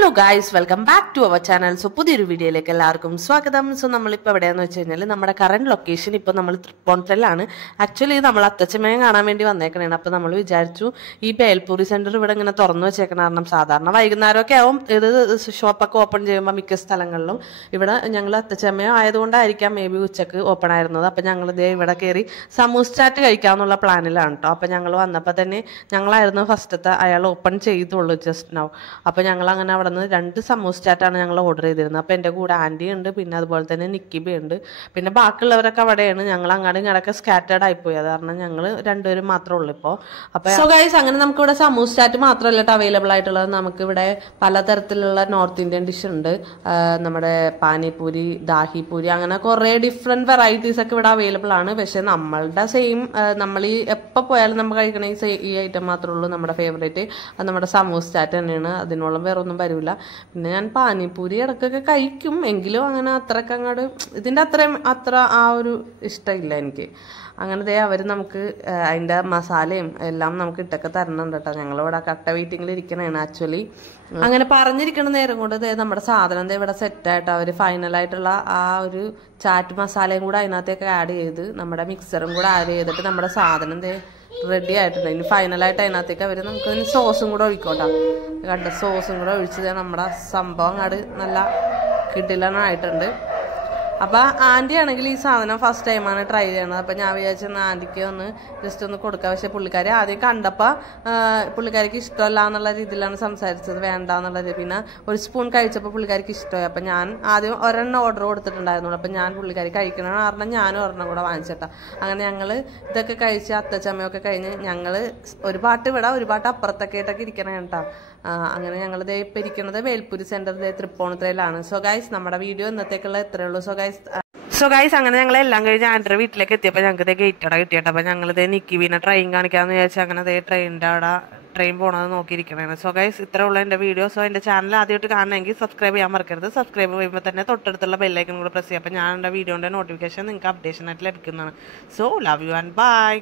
Hello guys, welcome back to our channel. So പുതിയൊരു വീഡിയോയിലേക്ക് എല്ലാവർക്കും സ്വാഗതം. സോ നമ്മളിപ്പോൾ എവിടെയാണെന്ന് വെച്ച് കഴിഞ്ഞാൽ നമ്മുടെ കറണ്ട് ലൊക്കേഷൻ ഇപ്പോൾ നമ്മൾ തൃപ്പൂണിത്തറയിലാണ്. ആക്ച്വലി നമ്മൾ അത്തച്ചമയം കാണാൻ വേണ്ടി വന്നേക്കണേണ്. അപ്പോൾ നമ്മൾ വിചാരിച്ചു ഈ ബേൽപൂരി സെൻറ്റർ ഇവിടെ ഇങ്ങനെ തുറന്നു വെച്ചേക്കണ കാരണം സാധാരണ വൈകുന്നേരമൊക്കെ ആവും ഇത് ഷോപ്പൊക്കെ ഓപ്പൺ ചെയ്യുമ്പോൾ മിക്ക സ്ഥലങ്ങളിലും. ഇവിടെ ഞങ്ങൾ അത്തച്ചമയം ആയതുകൊണ്ടായിരിക്കാം മേ ബി ഉച്ചക്ക് ഓപ്പൺ ആയിരുന്നത്. അപ്പോൾ ഞങ്ങൾ ഇതേ ഇവിടെ കയറി സമൂസ് ചാറ്റ് കഴിക്കാമെന്നുള്ള പ്ലാനിലാണ് കേട്ടോ. അപ്പോൾ ഞങ്ങൾ വന്നപ്പോൾ തന്നെ ഞങ്ങളായിരുന്നു ഫസ്റ്റത്തെ അയാൾ ഓപ്പൺ ചെയ്തുള്ളൂ ജസ്റ്റ് നൗ. അപ്പോൾ ഞങ്ങൾ അങ്ങനെ അവിടെ നിന്ന് 2 സമൂസ് ചാറ്റാണ് ഞങ്ങൾ ഓർഡർ ചെയ്തിരുന്നത്. അപ്പോൾ എൻ്റെ കൂടെ ആൻറ്റി ഉണ്ട്, പിന്നെ അതുപോലെ തന്നെ നിക്കിബി ഉണ്ട്, പിന്നെ ബാക്കിയുള്ളവരൊക്കെ അവിടെയാണ്. ഞങ്ങൾ അങ്ങോട്ടും ഇങ്ങോട്ടൊക്കെ സ്കാറ്റേഡ് ആയിപ്പോയി. അത് കാരണം ഞങ്ങൾ രണ്ടുപേരും മാത്രമേ ഉള്ളൂ ഇപ്പോൾ. അപ്പോൾ സോ ഗൈസ്, അങ്ങനെ നമുക്കിവിടെ സമൂസ് ചാറ്റ് മാത്രമല്ല അവൈലബിൾ ആയിട്ടുള്ളത്. നമുക്കിവിടെ പലതരത്തിലുള്ള നോർത്ത് ഇന്ത്യൻ ഡിഷ് ഉണ്ട്. നമ്മുടെ പാനിപൂരി, ദാഹിപൂരി, അങ്ങനെ കുറേ ഡിഫറെൻറ്റ് വെറൈറ്റീസ് ഒക്കെ ഇവിടെ അവൈലബിൾ ആണ്. പക്ഷേ നമ്മളുടെ സെയിം നമ്മൾ ഈ എപ്പോൾ പോയാലും നമ്മൾ കഴിക്കണ ഈ ഐറ്റം മാത്രമേ ഉള്ളൂ നമ്മുടെ ഫേവറേറ്റ്. അത് നമ്മുടെ സമൂസ് ചാറ്റ് തന്നെയാണ്. അതിനോളം വേറെ ഒന്നും വരില്ല. പിന്നെ ഞാൻ പാനിപൂരി ഇടയ്ക്കൊക്കെ കഴിക്കും, എങ്കിലും അങ്ങനെ അത്രയ്ക്ക് അങ്ങോട്ട് ഇതിൻ്റെ അത്ര ആ ഒരു ഇഷ്ടമില്ല എനിക്ക്. അങ്ങനത്തെ അവർ നമുക്ക് അതിൻ്റെ മസാലയും എല്ലാം നമുക്ക് ഇട്ടൊക്കെ തരണുണ്ട് കേട്ടോ. ഞങ്ങളിവിടെ കട്ട വെയിറ്റിങ്ങിൽ ഇരിക്കണേണ് ആക്ച്വലി. അങ്ങനെ പറഞ്ഞിരിക്കണ നേരം കൊണ്ട് നമ്മുടെ സാധനം ഇവിടെ സെറ്റായിട്ട് അവർ ഫൈനലായിട്ടുള്ള ആ ഒരു ചാറ്റ് മസാലയും കൂടെ അതിനകത്തേക്ക് ആഡ് ചെയ്ത് നമ്മുടെ മിക്സറും കൂടെ ആഡ് ചെയ്തിട്ട് നമ്മുടെ സാധനം റെഡി ആയിട്ടുണ്ട്. ഇനി ഫൈനലായിട്ട് അതിനകത്തേക്ക് അവർ നമുക്ക് സോസും കൂടെ ഒഴിക്കോട്ടോ. കണ്ട സോസും കൂടെ ഒഴിച്ചത് നമ്മുടെ സംഭവം അങ്ങോട്ട് നല്ല കിടിലനായിട്ടുണ്ട്. അപ്പോൾ ആൻറ്റി ആണെങ്കിൽ ഈ സാധനം ഫസ്റ്റ് ടൈമാണ് ട്രൈ ചെയ്യണത്. അപ്പോൾ ഞാൻ വിചാരിച്ചെന്ന് ആൻറ്റിക്ക് ഒന്ന് ജസ്റ്റ് ഒന്ന് കൊടുക്കാം. പക്ഷേ പുള്ളിക്കാരി ആദ്യം കണ്ടപ്പോൾ പുള്ളിക്കാരിക്ക് ഇഷ്ടമല്ല എന്നുള്ള രീതിയിലാണ് സംസാരിച്ചത്, വേണ്ട എന്നുള്ള രീതി. പിന്നെ ഒരു സ്പൂൺ കഴിച്ചപ്പോൾ പുള്ളിക്കാരിക്ക് ഇഷ്ടമായി. അപ്പം ഞാൻ ആദ്യം ഒരെണ്ണം ഓർഡർ കൊടുത്തിട്ടുണ്ടായിരുന്നുള്ളൂ. അപ്പം ഞാൻ പുള്ളിക്കാരി കഴിക്കണം കാരണം ഞാനും ഒരെണ്ണം കൂടെ വാങ്ങിച്ചിട്ടാ. അങ്ങനെ ഞങ്ങൾ ഇതൊക്കെ കഴിച്ച് അത്തച്ചമയൊക്കെ കഴിഞ്ഞ് ഞങ്ങൾ ഒരു പാട്ട് ഇവിടെ ഒരു പാട്ട് അപ്പുറത്തൊക്കെ ആയിട്ടൊക്കെ ഇരിക്കണം കേട്ടോ. അങ്ങനെ ഞങ്ങൾ ഇപ്പം ഇരിക്കുന്നത് ബേൽപൂരി സെൻറ്റർ തൃപ്പൂണിത്തുറയിലാണ്. സോ ഗൈസ്, നമ്മുടെ വീഡിയോ ഇന്നത്തേക്കുള്ള ഇത്രയേ ഉള്ളൂ. സോ ഗൈസ് അങ്ങനെ ഞങ്ങളെല്ലാം കഴിഞ്ഞ് ആൻഡ്ര വീട്ടിലേക്ക് എത്തിയപ്പോൾ ഞങ്ങൾക്ക് ഗേറ്റോടെ കിട്ടിയിട്ട് അപ്പോൾ ഞങ്ങളിത് നിക്കിവിനെ ട്രെയിൻ കാണിക്കാമെന്ന് വിചാരിച്ചാൽ അങ്ങനെ ട്രെയിനിൻ്റെ അവിടെ ട്രെയിൻ പോകണത് നോക്കിയിരിക്കണേ. സോ ഗൈസ്, ഇത്ര ഉള്ള എൻ്റെ വീഡിയോ. സോ എൻ്റെ ചാനൽ ആദ്യമായിട്ട് കാണണമെങ്കിൽ സബ്സ്ക്രൈബ് ചെയ്യാൻ മറക്കരുത്. സബ്സ്ക്രൈബ് ചെയ്യുമ്പോൾ തന്നെ തൊട്ടടുത്തുള്ള ബെല്ലൈക്കൺ കൂടെ പ്രസ് ചെയ്യുക. അപ്പോൾ ഞാൻ എൻ്റെ വീഡിയോൻ്റെ നോട്ടിഫിക്കേഷൻ നിങ്ങൾക്ക് അപ്ഡേഷൻ ആയിട്ട് ലഭിക്കുന്നതാണ്. So love you and by.